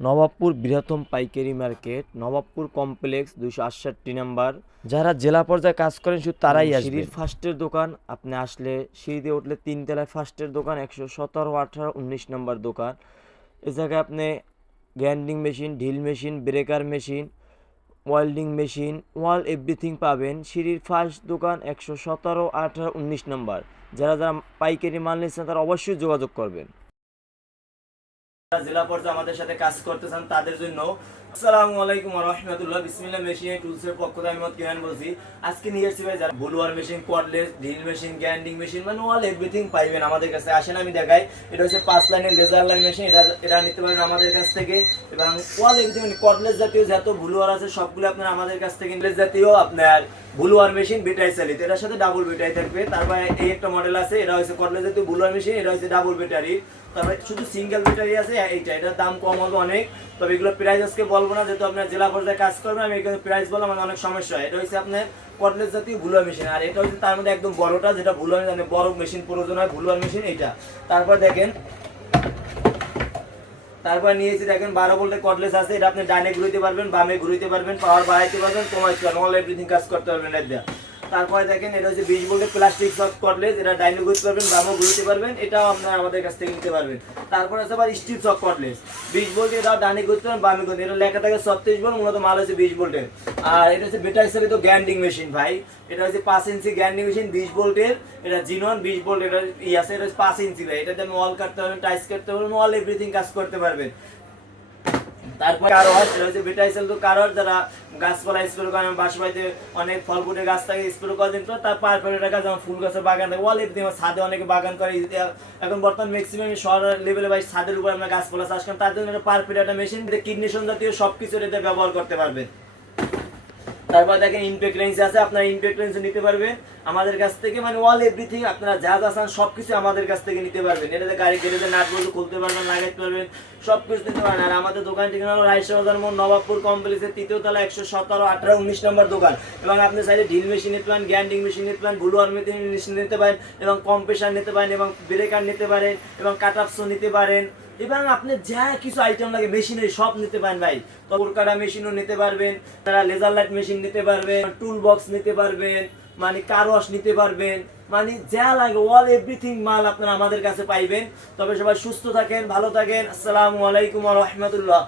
নবাবপুর বৃহত্তম পাইকারি market, Nawabpur complex 268 number. যারা জেলা পর্যায়ে কাজ করেন শুধু তারাই আসবেন। সিঁড়ির ফার্স্টের দোকান, আপনি আসলে সিঁড়ি দিয়ে উঠলে 3 তলায় ফার্স্টের দোকান, 117, 18, 19 নম্বর দোকান। এ জায়গায় আপনি grinding machine, drill machine, breaker machine, welding machine, all everything পাবেন। সিঁড়ির ফার্স্ট দোকান, 117, 18, 19 নম্বর। যারা যারা পাইকারি মাল নিচ্ছেন তারা অবশ্যই যোগাযোগ করবেন। জেলা পর্যায়ে আমাদের সাথে কাজ করতে চান তাদের জন্য আসসালামু আলাইকুম ওয়া রাহমাতুল্লাহ। বিসমিল্লাহ মেশিন টুলসের পক্ষ থেকে আমি কিয়ান বলছি। আজকে নিয়ে এসেছি ভাই যারা blower machine, cordless, drill machine, grinding machine, মানে অল এভরিথিং পাইবেন আমাদের কাছে। আসেন আমি দেখাই। এটা হচ্ছে 5 লাইনের লেজার লাইন মেশিন। এটা নিতে পারবেন আমাদের কাছ থেকে। এবং অল এভরিথিং মানে কর্ডলেস জাতীয় যত বুলওয়ার আছে সবগুলো আপনারা আমাদের কাছ থেকে। লেজার জাতীয় আপনার বুলওয়ার মেশিন বেটাই চালিত, এটার সাথে ডাবল বেটারি থাকবে। তারপরে এই একটা মডেল আছে, এটা হচ্ছে কর্ডলেস জাতীয় বুলওয়ার মেশিন, এটা হচ্ছে ডাবল ব্যাটারি। তারপরে শুধু সিঙ্গেল ব্যাটারি আছে এইটা, এটার দাম কম হবে অনেক। তবে এগুলো প্রাইস আজকে বলবো না, যেহেতু আপনার জেলা পর্যায়ে কাজ করবেন। আমি এখানে প্রাইস বললাম আমার অনেক সমস্যা হয়। এটা হচ্ছে আপনার কর্ডলেস জাতীয় বুলওয়ার মেশিন, আর এটা হচ্ছে তার মধ্যে একদম বড়টা, যেটা বুলওয়ার মানে বড় মেশিন প্রয়োজন হয় বুলওয়ার মেশিন এইটা। তারপর দেখেন, তারপর নিয়েছি দেখেন 12 ভোল্টের কর্ডলেস আছে। এটা আপনি ডাইনে ঘুরাইতে পারবেন, বামে ঘুরাইতে পারবেন, পাওয়ার বাড়াইতে পারবেন, কমাইতে পারবেন, অল এভরিথিং কাজ করতে পারবেন এটা দিয়ে। তারপরে দেখেন এটা হচ্ছে 20 ভোল্টের প্লাস্টিক সফট কর্ডলেস। এটা ডাইনে ঘুরতে পারবেন, বামে ঘুরাইতে পারবেন, এটাও আপনারা আমাদের কাছ থেকে নিতে পারবেন। তারপর আছে আবার স্টিল সফট কর্ডলেস 20 ভোল্ট, এটাও ডাইনে ঘুরতে পারবেন, বামে ঘুরতে। এটা লেখা থাকে 36 ভোল্ট, মূলত মাল হচ্ছে 20 ভোল্টের। আর এটা হচ্ছে ব্যাটারি চালিত গ্রাইন্ডিং মেশিন ভাই। এটা হচ্ছে 5 ইঞ্চি গ্রাইন্ডিং মেশিন 20 ভোল্টের। এটা জিনন 20 ভোল্ট, এটা আছে, এটা 5 ইঞ্চি ভাই। এটাতে আমি ওয়াল কাটতে পারবেন, টাইস কাটতে পারবেন, অল এভরিথিং কাজ করতে পারবেন। তারপরে আরো হয়, সেটা হচ্ছে বেটাই সেল। তো কারোর যারা গাছপালা স্প্রে করেন, বাসা বাড়িতে অনেক ফল ফুটের গাছ থাকে, স্প্রে করেন, তো তার পারপরে টাকা যেমন ফুল গাছের বাগান থাকে, অল এভরিথিং। ছাদে অনেকে বাগান করে এখন বর্তমান ম্যাক্সিমাম শহর লেভেলে ভাই ছাদের উপর আমরা গাছপালা চাষ করেন, তার জন্য পারপেট একটা মেশিন কিডনিশন জাতীয় সবকিছু এতে ব্যবহার করতে পারবেন। তারপর দেখেন ইনটেক রেঞ্জ আছে, আপনারা ইনটেক রেঞ্জ নিতে পারবেন আমাদের কাছ থেকে, মানে অল এভরিথিং আপনারা যা যা চান সবকিছু আমাদের কাছ থেকে নিতে পারবেন। এটাতে গাড়ি গ্যারেজে নাট বলতে খুলতে পারবেন, লাগাইতে পারবেন, সবকিছু নিতে পারেন। আর আমাদের দোকান ঠিকানা হলো রায়শা বাজার মোড়, নবাবপুর কমপ্লেক্সের 3য় তলা, 117, 18, 19 নম্বর দোকান। এবং আপনি চাইলে ড্রিল মেশিন নিতে পারেন, গ্রাইন্ডিং মেশিন নিতে পারেন, বুলওয়ার মেশিন নিতে পারেন, এবং কম্প্রেসার নিতে পারেন, এবং ব্রেকার নিতে পারেন, এবং কাটআপসও নিতে পারেন, এবং আপনি যা কিছু আইটেম লাগে মেশিনের সব নিতে পারেন ভাই। তবুর কাটা মেশিনও নিতে পারবেন, তারা লেজার লাইট মেশিন নিতে পারবেন, টুল বক্স নিতে পারবেন, মানে কার ওয়াশ নিতে পারবেন, মানে যা লাগে অল এভরিথিং মাল আপনারা আমাদের কাছে পাইবেন। তবে সবাই সুস্থ থাকেন, ভালো থাকেন। আসসালামু আলাইকুম ওয়া রাহমাতুল্লাহ।